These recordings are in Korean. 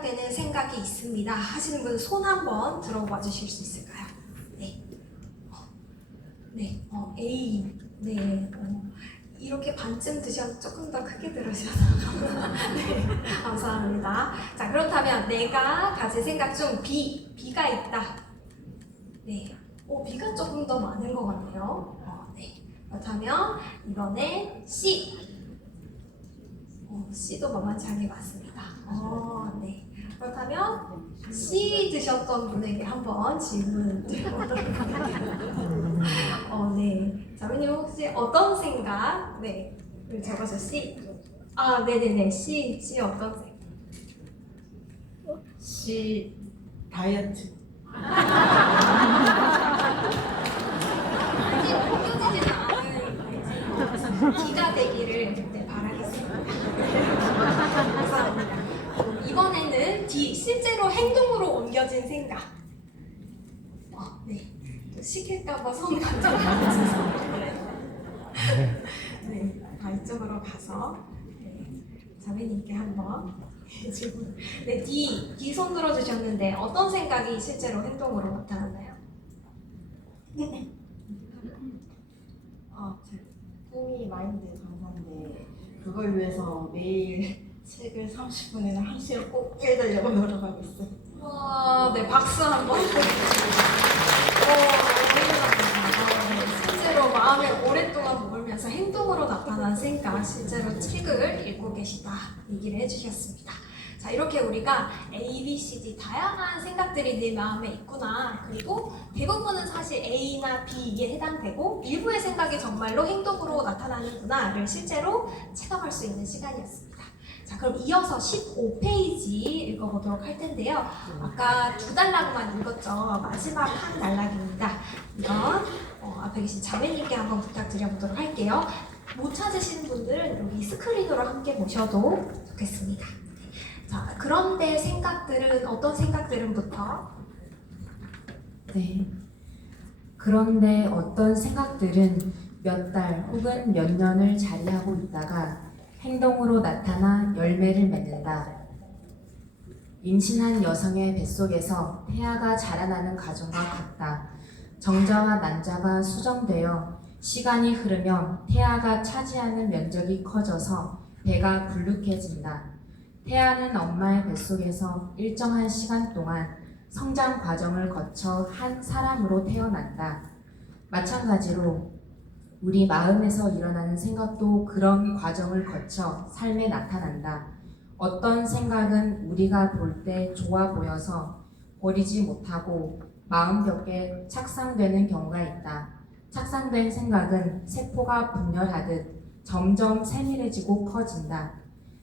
해당되는 생각이 있습니다 하시는 분 손 한번 들어봐 주실 수 있을까요? 네. 네, A. 네, 이렇게 반쯤 조금 더 크게 들으셔서 네, 감사합니다. 자, 그렇다면 내가 가진 생각 중 B가 있다. 네, B가 조금 더 많은 것 같네요. 네, 그렇다면 이번에 C도 만만치 않게 맞습니다. 네. 그렇다면 C 드셨던 분에게 한번 질문 드려보도록 할게요. 네. 자매님 혹시 어떤 생각? 네. 적어서 C. 네네네. C 어떤 생각? C 다이어트. 아직 느껴지지는 않은 D가 되기를 바라겠습니다. 감사합니다. 이번에는 D, 실제로 행동으로 옮겨진 생각. 네. 시킬까봐 손 가져가주세요. 네. 이쪽으로 가서 자매님께 한번 질문. 네, D 손 들어주셨는데 어떤 생각이 실제로 행동으로 나타났나요? 제 꿈이 마인드 강사인데 그걸 위해서 매일 책을 30분이나 1시간 꼭 읽으려고 노력하고 있어요. 와, 네, 박수 한번. 실제로 마음에 오랫동안 머물면서 행동으로 나타난 생각, 실제로 책을 읽고 계시다 얘기를 해주셨습니다. 자, 이렇게 우리가 A, B, C, D 다양한 생각들이 내 마음에 있구나. 그리고 대부분은 사실 A나 B에 해당되고 일부의 생각이 정말로 행동으로 나타나는구나를 실제로 체감할 수 있는 시간이었습니다. 자, 그럼 이어서 15페이지 읽어보도록 할 텐데요. 아까 2단락만 읽었죠. 마지막 한 단락입니다. 이건 앞에 계신 자매님께 한번 부탁드려보도록 할게요. 못 찾으시는 분들은 여기 스크린으로 함께 보셔도 좋겠습니다. 자, 그런데 생각들은 어떤 생각들은부터? 네. 그런데 어떤 생각들은 몇 달 혹은 몇 년을 자리하고 있다가 행동으로 나타나 열매를 맺는다. 임신한 여성의 뱃속에서 태아가 자라나는 과정과 같다. 정자와 난자가 수정되어 시간이 흐르면 태아가 차지하는 면적이 커져서 배가 불룩해진다. 태아는 엄마의 뱃속에서 일정한 시간 동안 성장 과정을 거쳐 한 사람으로 태어난다. 마찬가지로 우리 마음에서 일어나는 생각도 그런 과정을 거쳐 삶에 나타난다. 어떤 생각은 우리가 볼 때 좋아 보여서 버리지 못하고 마음벽에 착상되는 경우가 있다. 착상된 생각은 세포가 분열하듯 점점 세밀해지고 커진다.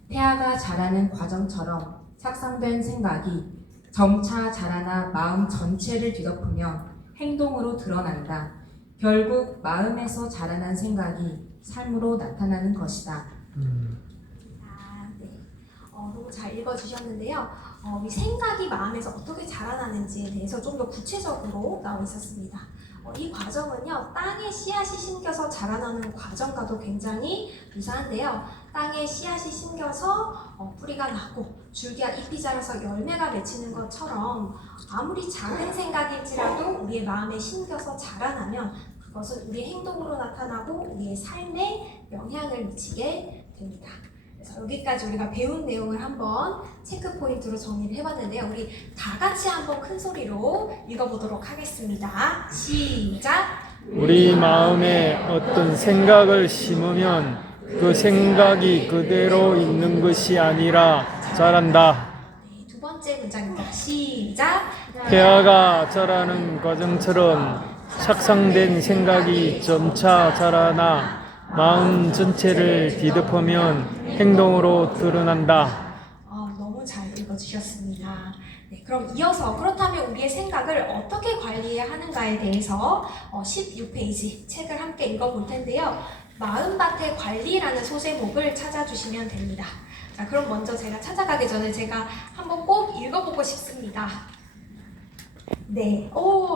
태아가 자라는 과정처럼 착상된 생각이 점차 자라나 마음 전체를 뒤덮으며 행동으로 드러난다. 결국 마음에서 자라난 생각이 삶으로 나타나는 것이다. 네. 너무 잘 읽어주셨는데요. 이 생각이 마음에서 어떻게 자라나는지에 대해서 좀 더 구체적으로 나와 있었습니다. 이 과정은요, 땅에 씨앗이 심겨서 자라나는 과정과도 굉장히 유사한데요. 땅에 씨앗이 심겨서 뿌리가 나고 줄기와 잎이 자라서 열매가 맺히는 것처럼 아무리 작은 생각일지라도 우리의 마음에 심겨서 자라나면 그것은 우리의 행동으로 나타나고 우리의 삶에 영향을 미치게 됩니다. 그래서 여기까지 우리가 배운 내용을 한번 체크 포인트로 정리를 해봤는데요. 우리 다 같이 한번 큰 소리로 읽어보도록 하겠습니다. 시작! 우리 마음에 어떤 생각을 심으면 그 생각이 그대로 있는 것이 아니라 자란다. 네, 두 번째 문장입니다. 시작! 태아가 자라는 과정처럼 착상된 생각이 점차 자라나 마음 전체를 뒤덮으면 행동으로 드러난다. 너무 잘 읽어주셨습니다. 네, 그럼 이어서 그렇다면 우리의 생각을 어떻게 관리해야 하는가에 대해서 16페이지 책을 함께 읽어볼 텐데요. 마음밭의 관리라는 소제목을 찾아주시면 됩니다. 자, 그럼 먼저 제가 찾아가기 전에 제가 한번 꼭 읽어보고 싶습니다. 네,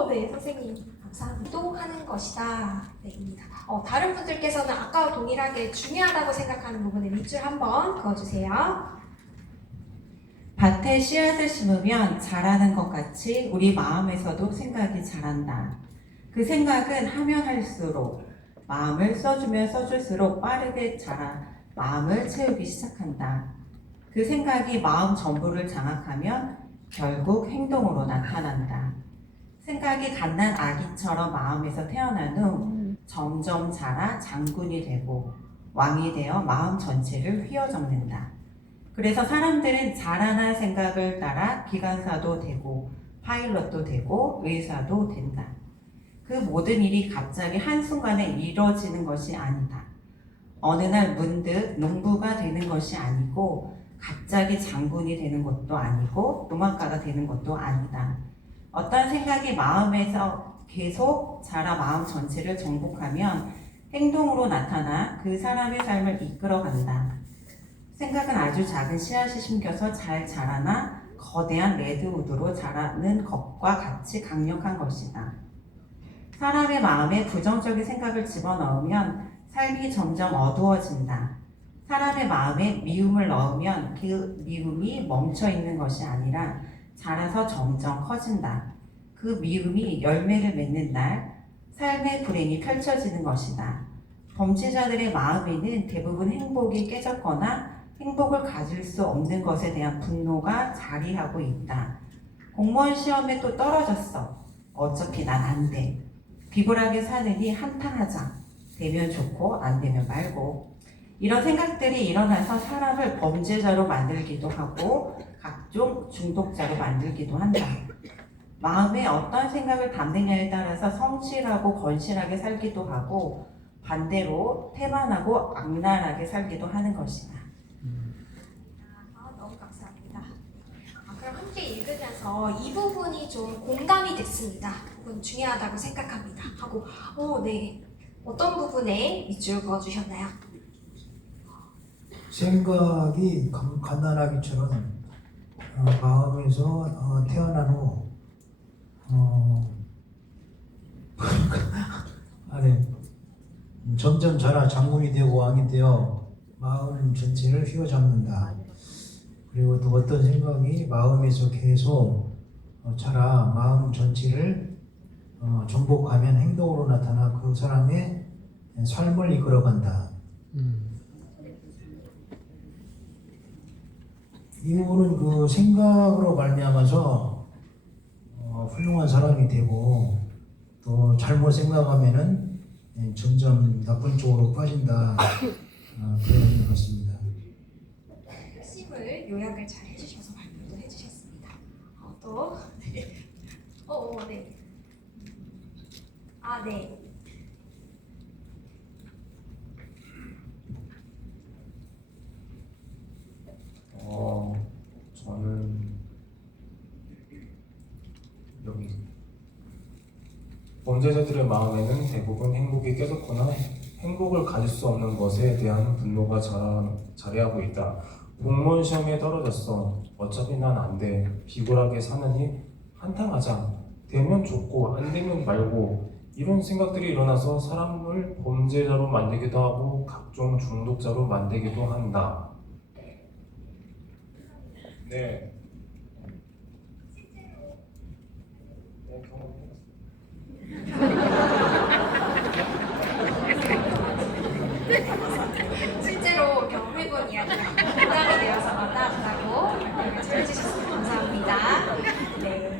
네, 선생님. 감사하기도 하는 것이다. 네, 입니다. 다른 분들께서는 아까와 동일하게 중요하다고 생각하는 부분을 밑줄 한번 그어주세요. 밭에 씨앗을 심으면 자라는 것 같이 우리 마음에서도 생각이 자란다. 그 생각은 하면 할수록, 마음을 써주면 써줄수록 빠르게 자라 마음을 채우기 시작한다. 그 생각이 마음 전부를 장악하면 결국 행동으로 나타난다. 생각이 갓난 아기처럼 마음에서 태어난 후 점점 자라 장군이 되고 왕이 되어 마음 전체를 휘어잡는다. 그래서 사람들은 자라난 생각을 따라 기관사도 되고 파일럿도 되고 의사도 된다. 그 모든 일이 갑자기 한순간에 이뤄지는 것이 아니다. 어느 날 문득 농부가 되는 것이 아니고 갑자기 장군이 되는 것도 아니고 음악가가 되는 것도 아니다. 어떤 생각이 마음에서 계속 자라 마음 전체를 정복하면 행동으로 나타나 그 사람의 삶을 이끌어간다. 생각은 아주 작은 씨앗이 심겨서 잘 자라나 거대한 레드우드로 자라는 것과 같이 강력한 것이다. 사람의 마음에 부정적인 생각을 집어넣으면 삶이 점점 어두워진다. 사람의 마음에 미움을 넣으면 그 미움이 멈춰 있는 것이 아니라 자라서 점점 커진다. 그 미움이 열매를 맺는 날 삶의 불행이 펼쳐지는 것이다. 범죄자들의 마음에는 대부분 행복이 깨졌거나 행복을 가질 수 없는 것에 대한 분노가 자리하고 있다. 공무원 시험에 또 떨어졌어. 어차피 난 안 돼. 비굴하게 사느니 한탄하자. 되면 좋고 안 되면 말고. 이런 생각들이 일어나서 사람을 범죄자로 만들기도 하고 각종 중독자로 만들기도 한다. 마음에 어떤 생각을 담느냐에 따라서 성실하고 건실하게 살기도 하고 반대로 태만하고 악랄하게 살기도 하는 것이다. 너무 감사합니다. 그럼 함께 읽으면서 이 부분이 좀 공감이 됐습니다. 부분 중요하다고 생각합니다. 하고 네. 어떤 부분에 밑줄 그어주셨나요? 생각이 갓난아기처럼 마음에서 태어난 후 점점 자라 장군이 되고 왕이 되어 마음 전체를 휘어잡는다. 그리고 또 어떤 생각이 마음에서 계속 자라 마음 전체를 정복하면 행동으로 나타나 그 사람의 삶을 이끌어간다. 이 부분은 그 생각으로 말미암아서 훌륭한 사람이 되고 또 잘못 생각하면은 점점 나쁜 쪽으로 빠진다. 그런 것 같습니다. 핵심을 요약을 잘 해주셔서 발표도 해주셨습니다. 또 네. 네. 네. 저는 여기 범죄자들의 마음에는 대부분 행복이 깨졌거나 행복을 가질 수 없는 것에 대한 분노가 자리하고 있다. 공무원 시험에 떨어졌어. 어차피 난 안 돼. 비굴하게 사느니 한탄하자. 되면 좋고 안 되면 말고. 이런 생각들이 일어나서 사람을 범죄자로 만들기도 하고 각종 중독자로 만들기도 한다. 네. 실제로 경험해본 이야기가 공감이 되어서 와닿았다고 말씀을 잘해주셔서 감사합니다. 네,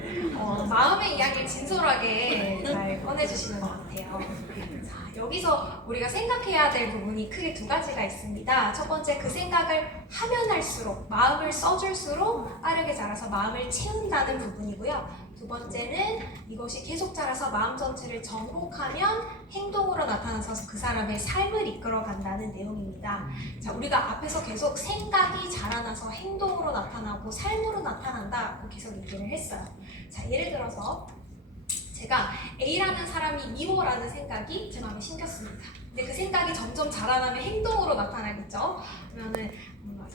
마음의 이야기를 진솔하게 잘 꺼내주시는 것 같아요. 자, 여기서 우리가 생각해야 될 부분이 크게 두 가지가 있습니다. 첫 번째, 그 생각을 하면 할수록, 마음을 써줄수록 빠르게 자라서 마음을 채운다는 부분이고요. 두 번째는 이것이 계속 자라서 마음 전체를 정복하면 행동으로 나타나서 그 사람의 삶을 이끌어간다는 내용입니다. 자, 우리가 앞에서 계속 생각이 자라나서 행동으로 나타나고 삶으로 나타난다고 계속 얘기를 했어요. 자, 예를 들어서 제가 A라는 사람이 미워라는 생각이 제 마음에 심겼습니다. 근데 그 생각이 점점 자라나면 행동으로 나타나겠죠. 그러면은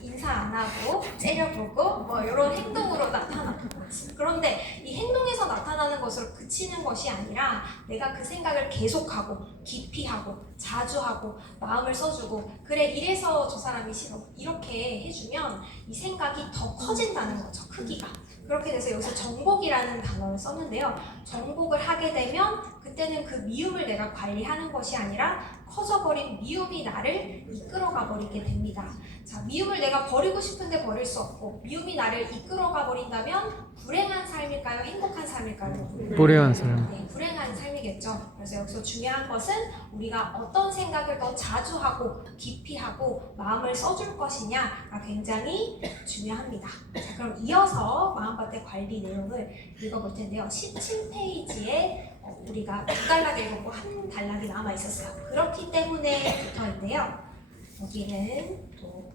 인사 안 하고 째려보고 이런 행동으로 나타나고. 그런데 이 행동에서 나타나는 생각하는 것으로 그치는 것이 아니라 내가 그 생각을 계속하고 깊이 하고 자주 하고 마음을 써주고 그래 이래서 저 사람이 싫어 이렇게 해주면 이 생각이 더 커진다는 거죠. 크기가. 그렇게 돼서 여기서 정복이라는 단어를 썼는데요. 정복을 하게 되면 그때는 그 미움을 내가 관리하는 것이 아니라 커져버린 미움이 나를 이끌어가 버리게 됩니다. 자, 미움을 내가 버리고 싶은데 버릴 수 없고 미움이 나를 이끌어가 버린다면 불행한 삶일까요? 행복한 삶일까요? 불행한 삶. 네, 불행한 삶이겠죠. 그래서 여기서 중요한 것은 우리가 어떤 생각을 더 자주 하고 깊이 하고 마음을 써줄 것이냐가 굉장히 중요합니다. 자, 그럼 이어서 마음밭의 관리 내용을 읽어볼 텐데요. 17페이지에 우리가 두 단락 읽었고 한 단락이 남아 있었어요. 그렇기 때문에 부터인데요. 여기는 또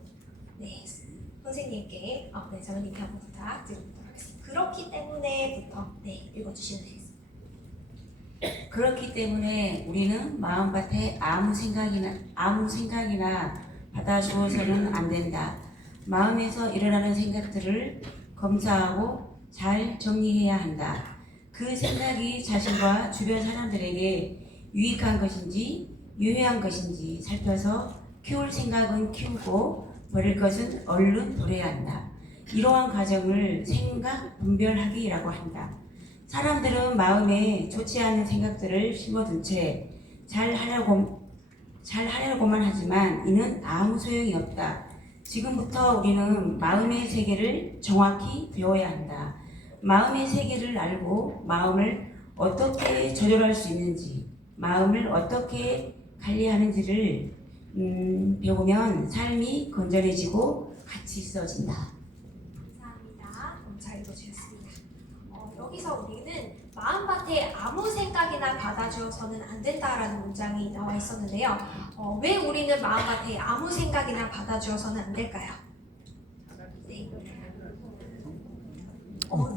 선생님께 자매님께 한번 부탁드리도록 하겠습니다. 그렇기 때문에부터 읽어주시면 되겠습니다. 그렇기 때문에 우리는 마음밭에 아무 생각이나 받아주어서는 안 된다. 마음에서 일어나는 생각들을 검사하고 잘 정리해야 한다. 그 생각이 자신과 주변 사람들에게 유익한 것인지 유해한 것인지 살펴서 키울 생각은 키우고 버릴 것은 얼른 버려야 한다. 이러한 과정을 생각 분별하기라고 한다. 사람들은 마음에 좋지 않은 생각들을 심어둔 채 잘하려고만 하지만 이는 아무 소용이 없다. 지금부터 우리는 마음의 세계를 정확히 배워야 한다. 마음의 세계를 알고 마음을 어떻게 조절할 수 있는지, 마음을 어떻게 관리하는지를 배우면 삶이 건전해지고 같이 있어진다. 감사합니다. 잘 읽어주셨습니다. 여기서 우리는 마음밭에 아무 생각이나 받아주어서는 안 된다라는 문장이 나와 있었는데요. 왜 우리는 마음밭에 아무 생각이나 받아주어서는 안 될까요?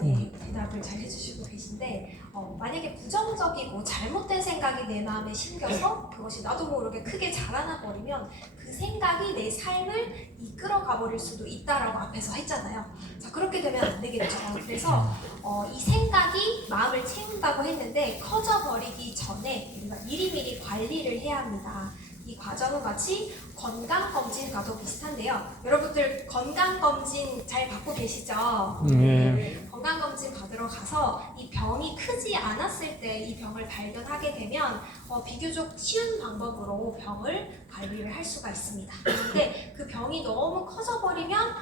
네, 대답을 잘 해주시고 계신데 만약에 부정적이고 잘못된 생각이 내 마음에 심겨서 그것이 나도 모르게 크게 자라나 버리면 그 생각이 내 삶을 이끌어가 버릴 수도 있다라고 앞에서 했잖아요. 자, 그렇게 되면 안 되겠죠. 그래서 이 생각이 마음을 채운다고 했는데 커져버리기 전에 우리가 미리미리 관리를 해야 합니다. 이 과정은 마치 건강검진과도 비슷한데요. 여러분들 건강검진 잘 받고 계시죠? 네. 건강검진 받으러 가서 이 병이 크지 않았을 때 이 병을 발견하게 되면 비교적 쉬운 방법으로 병을 관리를 할 수가 있습니다. 그런데 그 병이 너무 커져버리면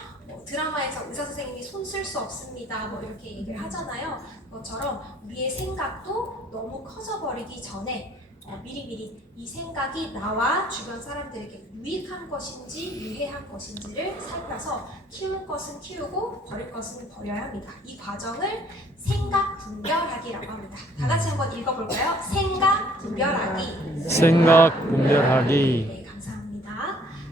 드라마에서 의사 선생님이 손 쓸 수 없습니다 이렇게 얘기를 하잖아요. 그것처럼 우리의 생각도 너무 커져버리기 전에 미리미리 이 생각이 나와 주변 사람들에게 유익한 것인지 유해한 것인지를 살펴서 키울 것은 키우고 버릴 것은 버려야 합니다. 이 과정을 생각 분별하기라고 합니다. 다 같이 한번 읽어볼까요? 생각 분별하기. 생각 분별하기. 네, 감사합니다.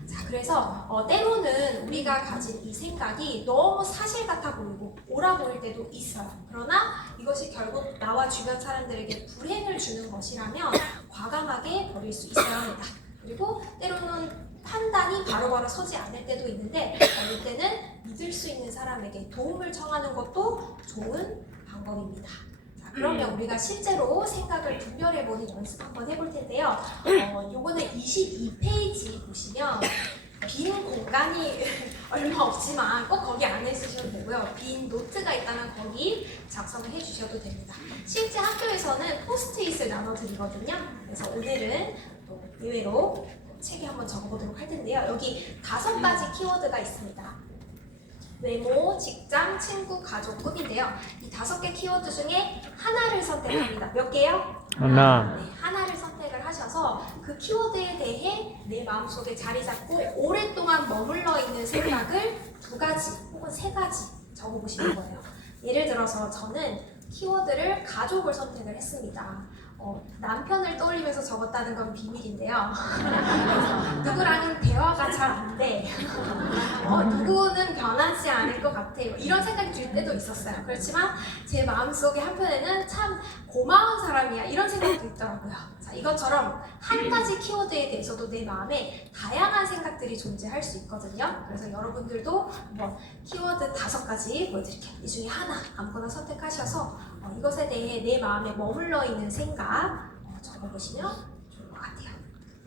자, 그래서 때로는 우리가 가진 이 생각이 너무 사실 같아 보이고 옳아 보일 때도 있어요. 그러나 이것이 결국 나와 주변 사람들에게 불행을 주는 것이라면 과감하게 버릴 수 있어야 합니다. 그리고 때로는 판단이 바로바로 서지 않을 때도 있는데 이때는 믿을 수 있는 사람에게 도움을 청하는 것도 좋은 방법입니다. 자, 그러면 우리가 실제로 생각을 분별해보는 연습 한번 해볼 텐데요. 요거는 22페이지 보시면 빈 공간이 얼마 없지만 꼭 거기 안에 쓰셔도 되고요. 빈 노트가 있다면 거기 작성을 해주셔도 됩니다. 실제 학교에서는 포스트잇을 나눠드리거든요. 그래서 오늘은 또 의외로 책에 한번 적어보도록 할 텐데요. 여기 5가지 키워드가 있습니다. 외모, 직장, 친구, 가족, 꿈인데요. 이 5개 키워드 중에 하나를 선택합니다. 몇 개요? 하나. 네, 하나를 선택을 하셔서 그 키워드에 대해 내 마음속에 자리 잡고 오랫동안 머물러 있는 생각을 2가지 혹은 3가지 적어보시는 거예요. 예를 들어서 저는 키워드를 가족을 선택을 했습니다. 남편을 떠올리면서 적었다는 건 비밀인데요. 누구랑은 대화가 잘 안 돼. 누구는 변하지 않을 것 같아. 이런 생각이 들 때도 있었어요. 그렇지만 제 마음속에 한편에는 참 고마운 사람이야. 이런 생각도 있더라고요. 자, 자, 이것처럼 한 가지 키워드에 대해서도 내 마음에 다양한 생각들이 존재할 수 있거든요. 그래서 여러분들도 한번 키워드 5가지 보여드릴게요. 이 중에 하나 아무거나 선택하셔서 이것에 대해 내 마음에 머물러 있는 생각 적어보시면 좋을 것 같아요.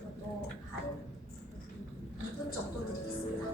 이것도 한 2분 정도 드리겠습니다.